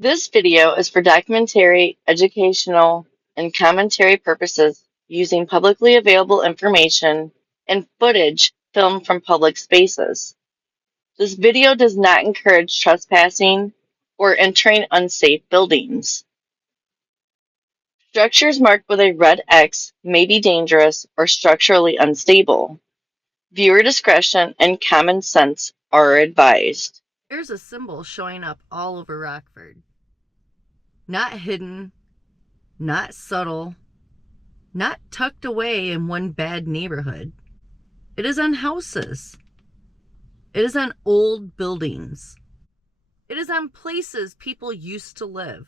This video is for documentary, educational, and commentary purposes using publicly available information and footage filmed from public spaces. This video does not encourage trespassing or entering unsafe buildings. Structures marked with a red X may be dangerous or structurally unstable. Viewer discretion and common sense are advised. There's a symbol showing up all over Rockford. Not hidden, not subtle, not tucked away in one bad neighborhood. It is on houses. It is on old buildings. It is on places people used to live.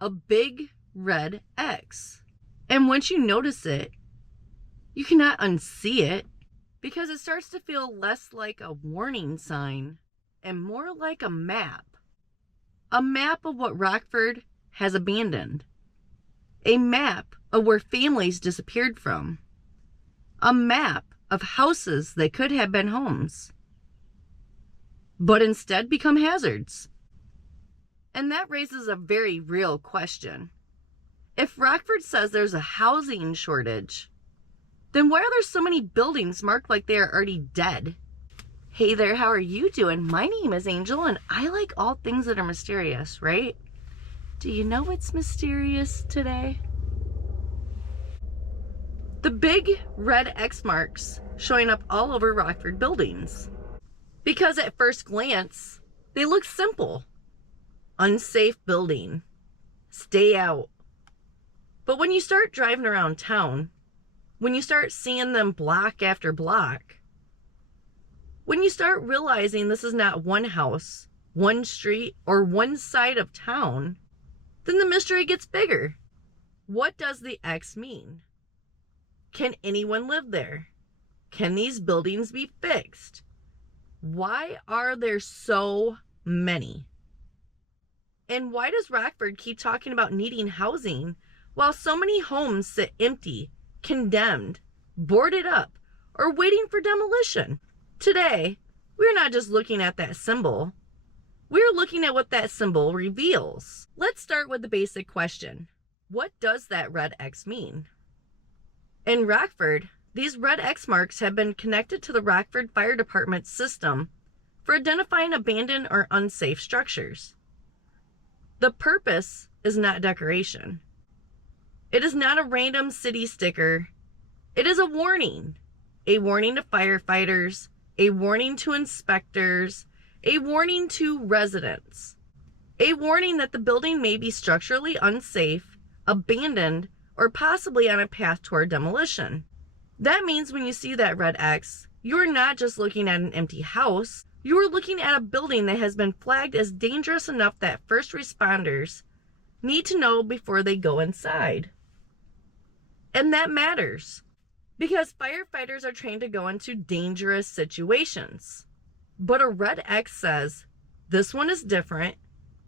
A big red X. And once you notice it, you cannot unsee it because it starts to feel less like a warning sign and more like a map. A map of what Rockford has abandoned. A map of where families disappeared from. A map of houses that could have been homes, but instead become hazards. And that raises a very real question. If Rockford says there's a housing shortage, then why are there so many buildings marked like they are already dead? Hey there, how are you doing? My name is Angel, and I like all things that are mysterious, right? Do you know what's mysterious today? The big red X marks showing up all over Rockford buildings. Because at first glance, they look simple. Unsafe building. Stay out. But when you start driving around town, when you start seeing them block after block, when you start realizing this is not one house, one street, or one side of town, then the mystery gets bigger. What does the X mean? Can anyone live there? Can these buildings be fixed? Why are there so many? And why does Rockford keep talking about needing housing while so many homes sit empty, condemned, boarded up, or waiting for demolition? Today, we're not just looking at that symbol. We're looking at what that symbol reveals. Let's start with the basic question. What does that red X mean? In Rockford, these red X marks have been connected to the Rockford Fire Department system for identifying abandoned or unsafe structures. The purpose is not decoration. It is not a random city sticker. It is a warning to firefighters, a warning to inspectors, a warning to residents, a warning that the building may be structurally unsafe, abandoned, or possibly on a path toward demolition. That means when you see that red X, you're not just looking at an empty house, you are looking at a building that has been flagged as dangerous enough that first responders need to know before they go inside. And that matters because firefighters are trained to go into dangerous situations. But a red X says, this one is different,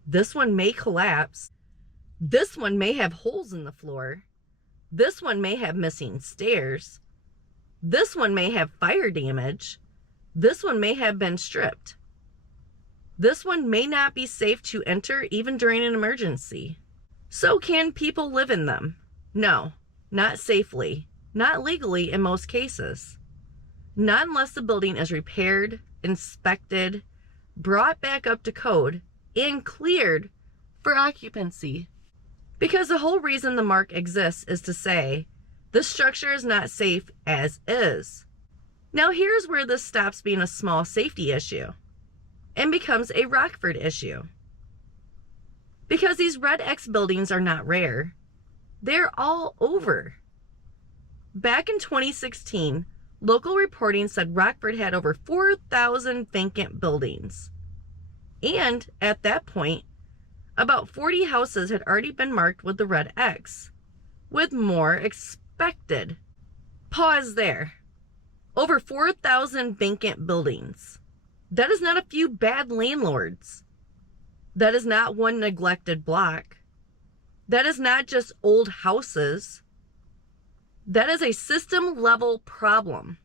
this one may collapse, this one may have holes in the floor, this one may have missing stairs, this one may have fire damage, this one may have been stripped. This one may not be safe to enter even during an emergency. So can people live in them? No, not safely, not legally in most cases. Not unless the building is repaired, inspected, brought back up to code, and cleared for occupancy. Because the whole reason the mark exists is to say, this structure is not safe as is. Now here's where this stops being a small safety issue and becomes a Rockford issue. Because these red X buildings are not rare, they're all over. Back in 2016, local reporting said Rockford had over 4,000 vacant buildings. And at that point, about 40 houses had already been marked with the red X, with more expected. Pause there. Over 4,000 vacant buildings. That is not a few bad landlords. That is not one neglected block. That is not just old houses. That is a system-level problem.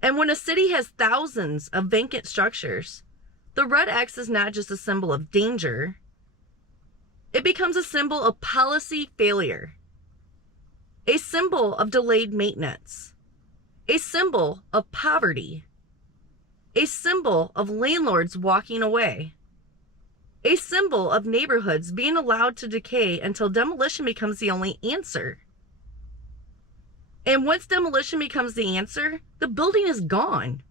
And when a city has thousands of vacant structures, the red X is not just a symbol of danger, it becomes a symbol of policy failure, a symbol of delayed maintenance, a symbol of poverty, a symbol of landlords walking away, a symbol of neighborhoods being allowed to decay until demolition becomes the only answer. And once demolition becomes the answer, the building is gone.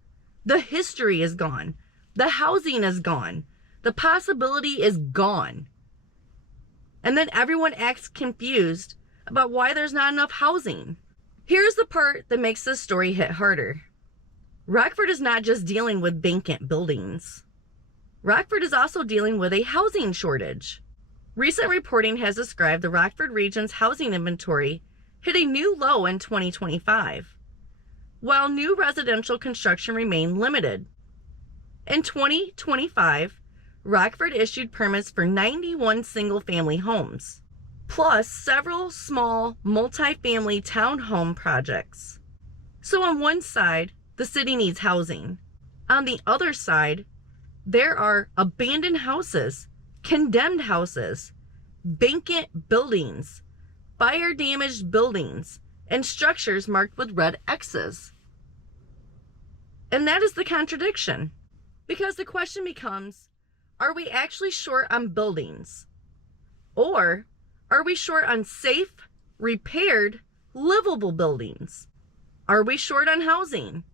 The history is gone. The housing is gone. The possibility is gone. And then everyone acts confused about why there's not enough housing. Here's the part that makes this story hit harder. Rockford is not just dealing with vacant buildings. Rockford is also dealing with a housing shortage. Recent reporting has described the Rockford region's housing inventory hit a new low in 2025, while new residential construction remained limited. In 2025, Rockford issued permits for 91 single-family homes, plus several small multi-family townhome projects. So on one side, the city needs housing. On the other side, there are abandoned houses, condemned houses, vacant buildings, fire-damaged buildings, and structures marked with red X's. And that is the contradiction. Because the question becomes, are we actually short on buildings? Or are we short on safe, repaired, livable buildings? Are we short on housing?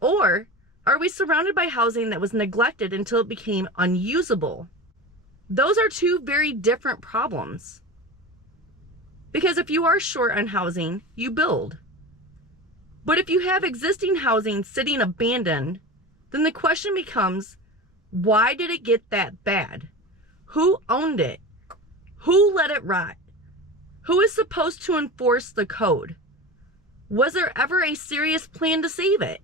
Or are we surrounded by housing that was neglected until it became unusable? Those are two very different problems. Because if you are short on housing, you build. But if you have existing housing sitting abandoned, then the question becomes, why did it get that bad? Who owned it? Who let it rot? Who is supposed to enforce the code? Was there ever a serious plan to save it?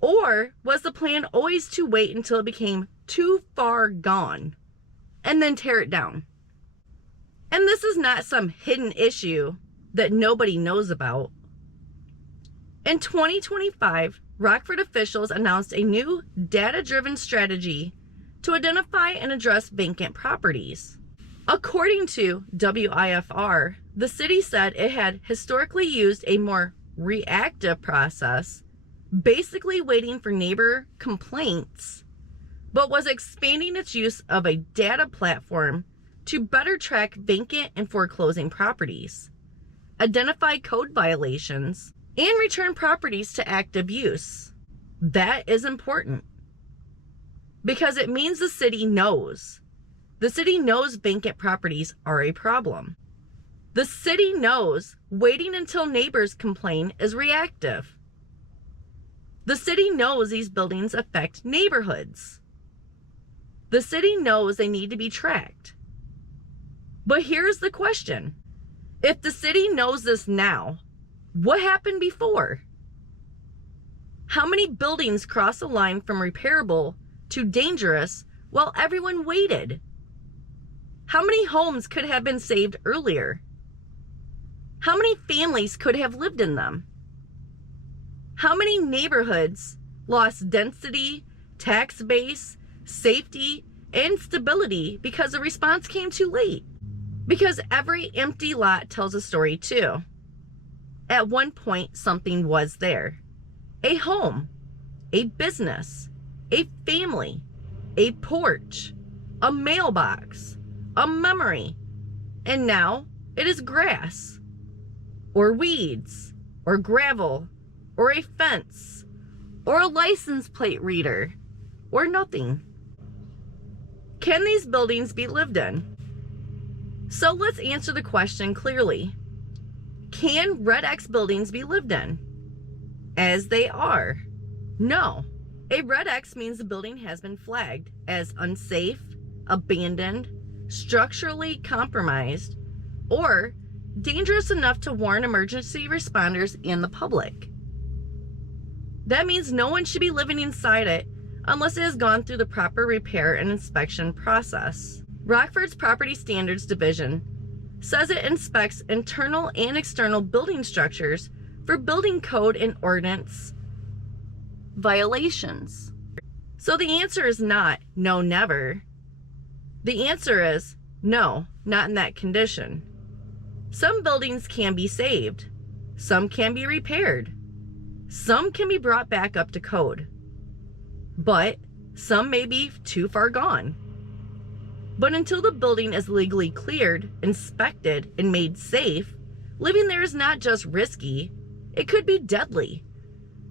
Or was the plan always to wait until it became too far gone and then tear it down? And this is not some hidden issue that nobody knows about. In 2025, Rockford officials announced a new data-driven strategy to identify and address vacant properties. According to WIFR, the city said it had historically used a more reactive process, basically waiting for neighbor complaints, but was expanding its use of a data platform to better track vacant and foreclosing properties, identify code violations, and return properties to active use. That is important because it means the city knows. The city knows vacant properties are a problem. The city knows waiting until neighbors complain is reactive. The city knows these buildings affect neighborhoods. The city knows they need to be tracked. But here's the question. If the city knows this now, what happened before? How many buildings crossed the line from repairable to dangerous while everyone waited? How many homes could have been saved earlier? How many families could have lived in them? How many neighborhoods lost density, tax base, safety, and stability because the response came too late? Because every empty lot tells a story too. At one point, something was there. A home, a business, a family, a porch, a mailbox, a memory. And now it is grass, or weeds, or gravel, or a fence, or a license plate reader, or nothing. Can these buildings be lived in? So let's answer the question clearly. Can red X buildings be lived in? As they are. No. A red X means the building has been flagged as unsafe, abandoned, structurally compromised, or dangerous enough to warn emergency responders and the public. That means no one should be living inside it unless it has gone through the proper repair and inspection process. Rockford's Property Standards Division says it inspects internal and external building structures for building code and ordinance violations. So the answer is not no, never. The answer is no, not in that condition. Some buildings can be saved. Some can be repaired. Some can be brought back up to code. But some may be too far gone. But until the building is legally cleared, inspected, and made safe, living there is not just risky, it could be deadly.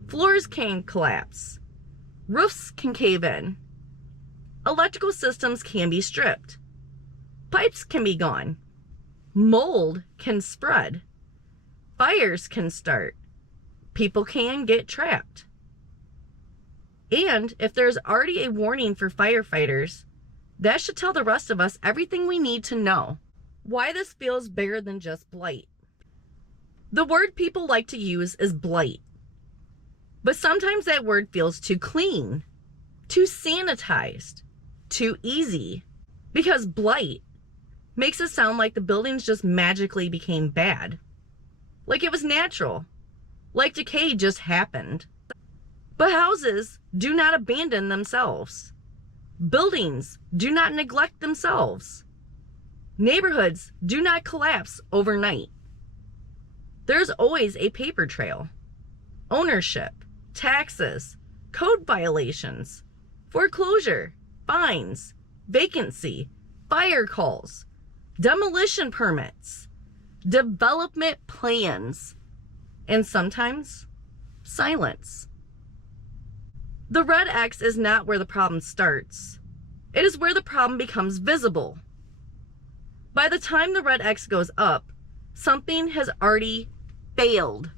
Floors can collapse. Roofs can cave in. Electrical systems can be stripped. Pipes can be gone. Mold can spread. Fires can start. People can get trapped. And if there's already a warning for firefighters, that should tell the rest of us everything we need to know. Why this feels bigger than just blight. The word people like to use is blight. But sometimes that word feels too clean, too sanitized, too easy. Because blight makes it sound like the buildings just magically became bad. Like it was natural. Like decay just happened. But houses do not abandon themselves. Buildings do not neglect themselves. Neighborhoods do not collapse overnight. There's always a paper trail. Ownership, taxes, code violations, foreclosure, fines, vacancy, fire calls, demolition permits, development plans, and sometimes silence. The red X is not where the problem starts. It is where the problem becomes visible. By the time the red X goes up, something has already failed.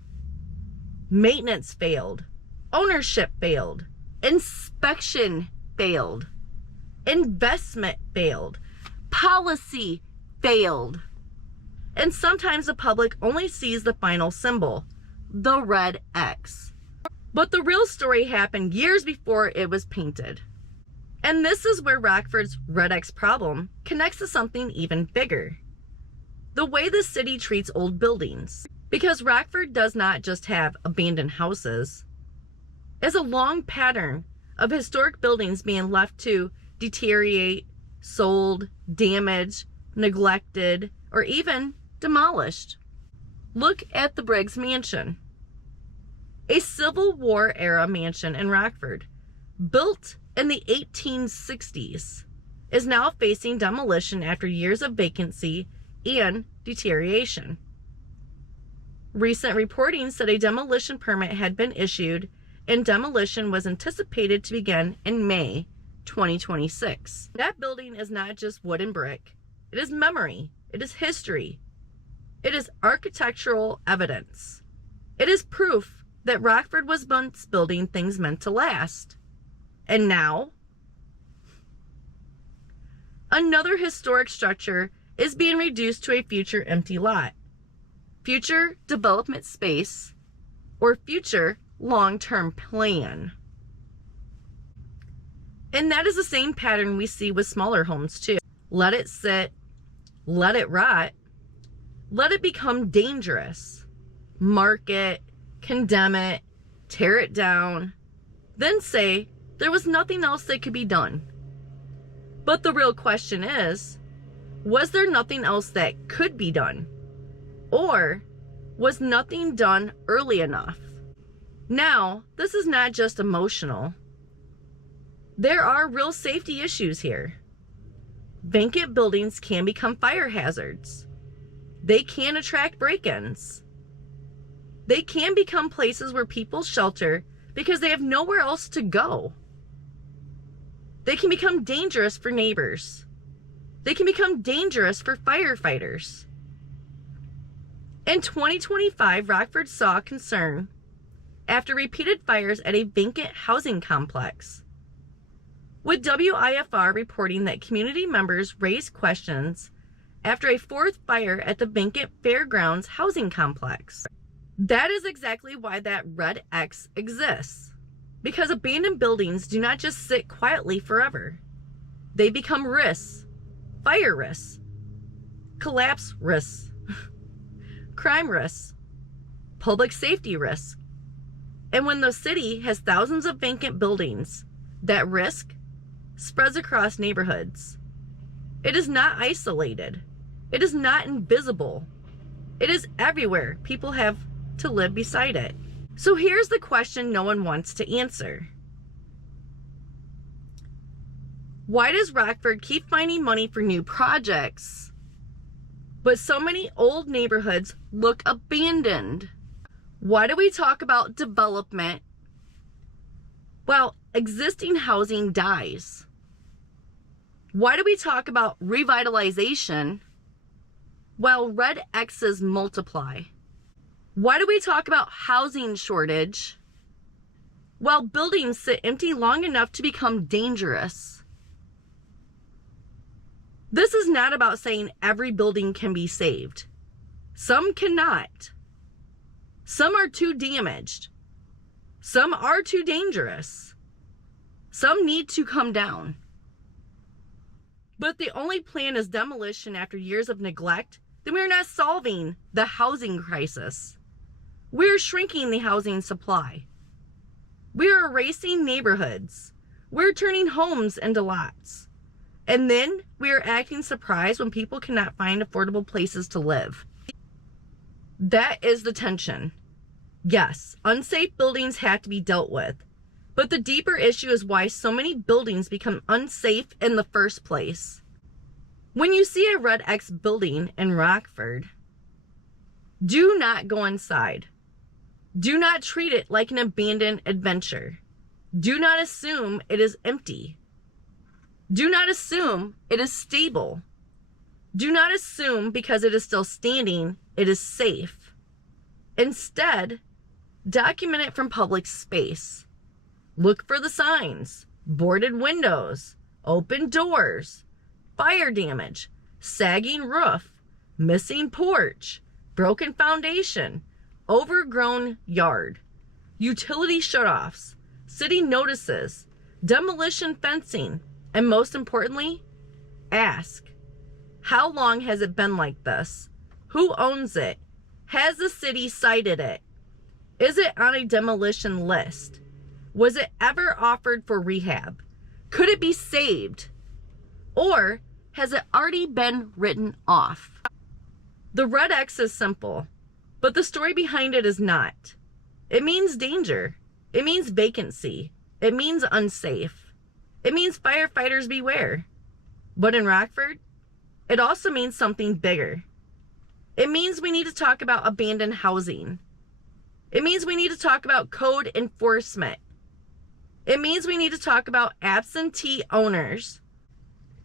Maintenance failed. Ownership failed. Inspection failed. Investment failed. Policy failed. And sometimes the public only sees the final symbol, the red X. But the real story happened years before it was painted. And this is where Rockford's red X problem connects to something even bigger. The way the city treats old buildings. Because Rockford does not just have abandoned houses. It's a long pattern of historic buildings being left to deteriorate, sold, damaged, neglected, or even demolished. Look at the Briggs Mansion. A Civil War era mansion in Rockford, built in the 1860s, is now facing demolition after years of vacancy and deterioration. Recent reporting said a demolition permit had been issued and demolition was anticipated to begin in May 2026. That building is not just wood and brick. It is memory. It is history. It is architectural evidence. It is proof that Rockford was once building things meant to last. And now, another historic structure is being reduced to a future empty lot, future development space, or future long-term plan. And that is the same pattern we see with smaller homes too. Let it sit, let it rot, let it become dangerous, mark it, condemn it, tear it down, then say there was nothing else that could be done. But the real question is, was there nothing else that could be done? Or was nothing done early enough? Now, this is not just emotional. There are real safety issues here. Vacant buildings can become fire hazards. They can attract break-ins. They can become places where people shelter because they have nowhere else to go. They can become dangerous for neighbors. They can become dangerous for firefighters. In 2025, Rockford saw concern after repeated fires at a vacant housing complex, with WIFR reporting that community members raised questions after a fourth fire at the vacant Fairgrounds housing complex. That is exactly why that red X exists, because abandoned buildings do not just sit quietly forever. They become risks, fire risks, collapse risks, crime risks, public safety risks. And when the city has thousands of vacant buildings, That risk spreads across neighborhoods. It is not isolated. It is not invisible. It is everywhere. People have to live beside it. So here's the question no one wants to answer. Why does Rockford keep finding money for new projects, but so many old neighborhoods look abandoned? Why do we talk about development while existing housing dies? Why do we talk about revitalization while red X's multiply? Why do we talk about housing shortage while buildings sit empty long enough to become dangerous? This is not about saying every building can be saved. Some cannot. Some are too damaged. Some are too dangerous. Some need to come down. But the only plan is demolition after years of neglect, then we are not solving the housing crisis. We are shrinking the housing supply. We are erasing neighborhoods. We're turning homes into lots. And then we are acting surprised when people cannot find affordable places to live. That is the tension. Yes, unsafe buildings have to be dealt with. But the deeper issue is why so many buildings become unsafe in the first place. When you see a red X building in Rockford, do not go inside. Do not treat it like an abandoned adventure. Do not assume it is empty. Do not assume it is stable. Do not assume because it is still standing, it is safe. Instead, document it from public space. Look for the signs, boarded windows, open doors, fire damage, sagging roof, missing porch, broken foundation, overgrown yard, utility shutoffs, city notices, demolition fencing, and most importantly, ask, how long has it been like this? Who owns it? Has the city cited it? Is it on a demolition list? Was it ever offered for rehab? Could it be saved? Or has it already been written off? The red X is simple, but the story behind it is not. It means danger. It means vacancy. It means unsafe. It means firefighters beware. But in Rockford, it also means something bigger. It means we need to talk about abandoned housing. It means we need to talk about code enforcement. It means we need to talk about absentee owners.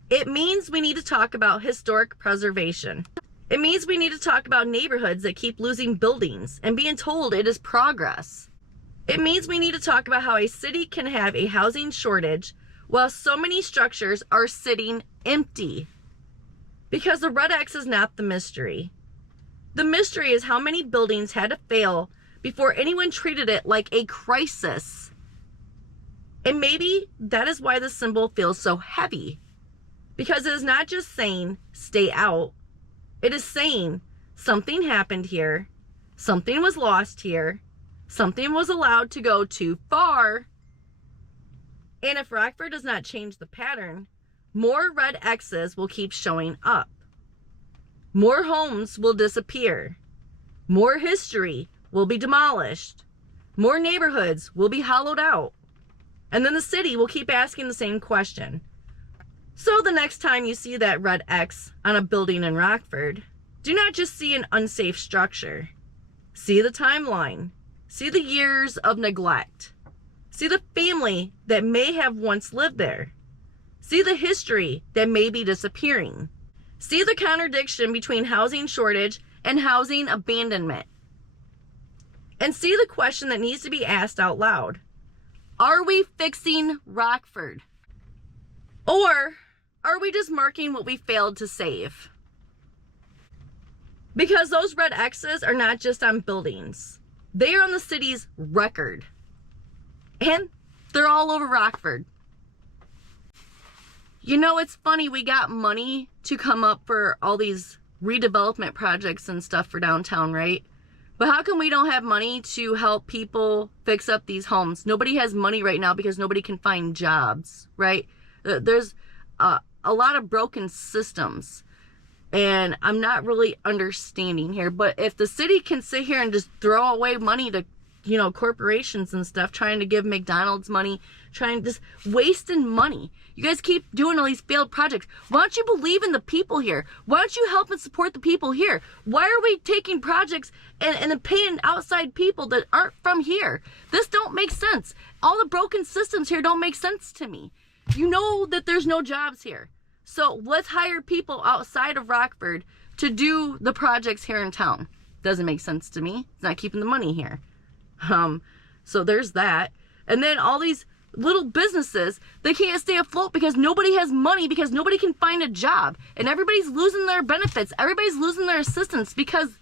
It means we need to talk about historic preservation. It means we need to talk about neighborhoods that keep losing buildings and being told it is progress. It means we need to talk about how a city can have a housing shortage while so many structures are sitting empty. Because the red X is not the mystery. The mystery is how many buildings had to fail before anyone treated it like a crisis. And maybe that is why the symbol feels so heavy. Because it is not just saying, stay out. It is saying, something happened here. Something was lost here. Something was allowed to go too far. And if Rockford does not change the pattern, more red X's will keep showing up. More homes will disappear. More history will be demolished. More neighborhoods will be hollowed out. And then the city will keep asking the same question. So the next time you see that red X on a building in Rockford, do not just see an unsafe structure. See the timeline. See the years of neglect. See the family that may have once lived there. See the history that may be disappearing. See the contradiction between housing shortage and housing abandonment. And see the question that needs to be asked out loud. Are we fixing Rockford? Or are we just marking what we failed to save? Because those red X's are not just on buildings. They are on the city's record. And they're all over Rockford. You know, it's funny, we got money to come up for all these redevelopment projects and stuff for downtown, right? But how come we don't have money to help people fix up these homes? Nobody has money right now because nobody can find jobs, right? There's a lot of broken systems. And I'm not really understanding here. But if the city can sit here and just throw away money to, you know, corporations and stuff, trying to give McDonald's money, trying just wasting money. You guys keep doing all these failed projects. Why don't you believe in the people here? Why don't you help and support the people here? Why are we taking projects and then paying outside people that aren't from here? This don't make sense. All the broken systems here don't make sense to me. You know that there's no jobs here. So let's hire people outside of Rockford to do the projects here in town. Doesn't make sense to me. It's not keeping the money here. So there's that. And then all these little businesses, they can't stay afloat because nobody has money, because nobody can find a job. And everybody's losing their benefits. Everybody's losing their assistance because,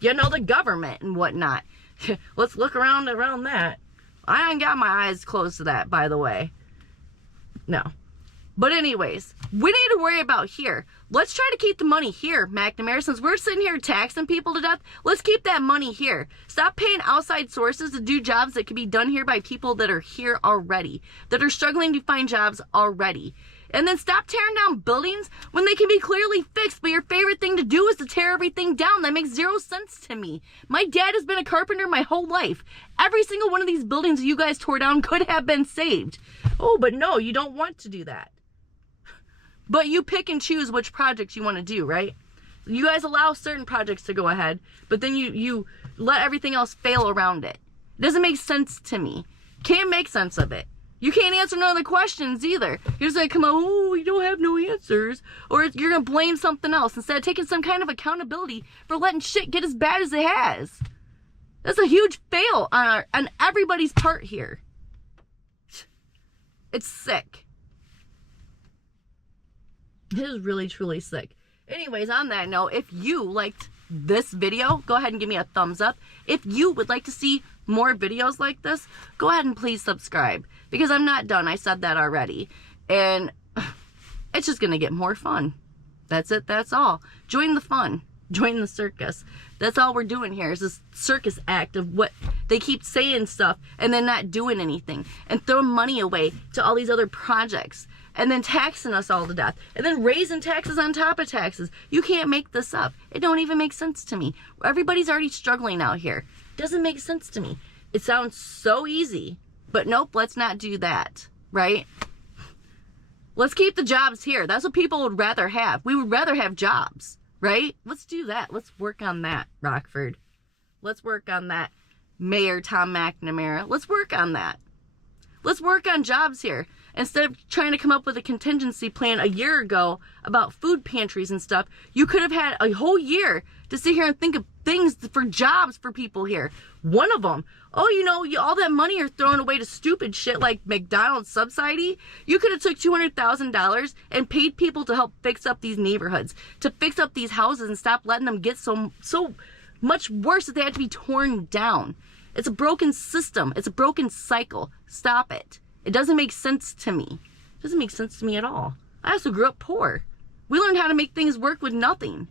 you know, the government and whatnot. Let's look around that. I ain't got my eyes closed to that, by the way. No. But anyways, we need to worry about here. Let's try to keep the money here, McNamara. Since we're sitting here taxing people to death, let's keep that money here. Stop paying outside sources to do jobs that can be done here by people that are here already, that are struggling to find jobs already. And then stop tearing down buildings when they can be clearly fixed, but your favorite thing to do is to tear everything down. That makes zero sense to me. My dad has been a carpenter my whole life. Every single one of these buildings you guys tore down could have been saved. Oh, but no, you don't want to do that. But you pick and choose which projects you want to do, right? You guys allow certain projects to go ahead, but then you let everything else fail around it. It doesn't make sense to me. Can't make sense of it. You can't answer none of the questions either. You're just going to come out, oh, you don't have no answers. Or you're going to blame something else instead of taking some kind of accountability for letting shit get as bad as it has. That's a huge fail on everybody's part here. It's sick. It is really, truly sick. Anyways, on that note, if you liked this video, go ahead and give me a thumbs up. If you would like to see more videos like this, go ahead and please subscribe. Because I'm not done. I said that already. And it's just going to get more fun. That's it. That's all. Join the fun. Join the circus. That's all we're doing here is this circus act of what they keep saying stuff and then not doing anything. And throwing money away to all these other projects. And then taxing us all to death. And then raising taxes on top of taxes. You can't make this up. It don't even make sense to me. Everybody's already struggling out here. Doesn't make sense to me. It sounds so easy. But nope, let's not do that. Right? Let's keep the jobs here. That's what people would rather have. We would rather have jobs. Right? Let's do that. Let's work on that, Rockford. Let's work on that, Mayor Tom McNamara. Let's work on that. Let's work on jobs here. Instead of trying to come up with a contingency plan a year ago about food pantries and stuff, you could have had a whole year to sit here and think of things for jobs for people here. One of them, oh, you know, all that money you're throwing away to stupid shit like McDonald's subsidy. You could have took $200,000 and paid people to help fix up these neighborhoods, to fix up these houses and stop letting them get so much worse that they had to be torn down. It's a broken system. It's a broken cycle. Stop it. It doesn't make sense to me. It doesn't make sense to me at all. I also grew up poor. We learned how to make things work with nothing.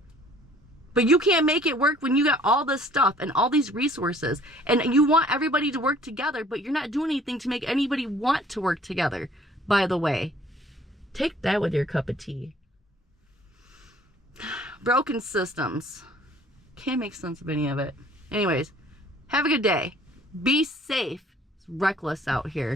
But you can't make it work when you got all this stuff and all these resources. And you want everybody to work together, but you're not doing anything to make anybody want to work together, by the way. Take that with your cup of tea. Broken systems. Can't make sense of any of it. Anyways, have a good day. Be safe. It's reckless out here.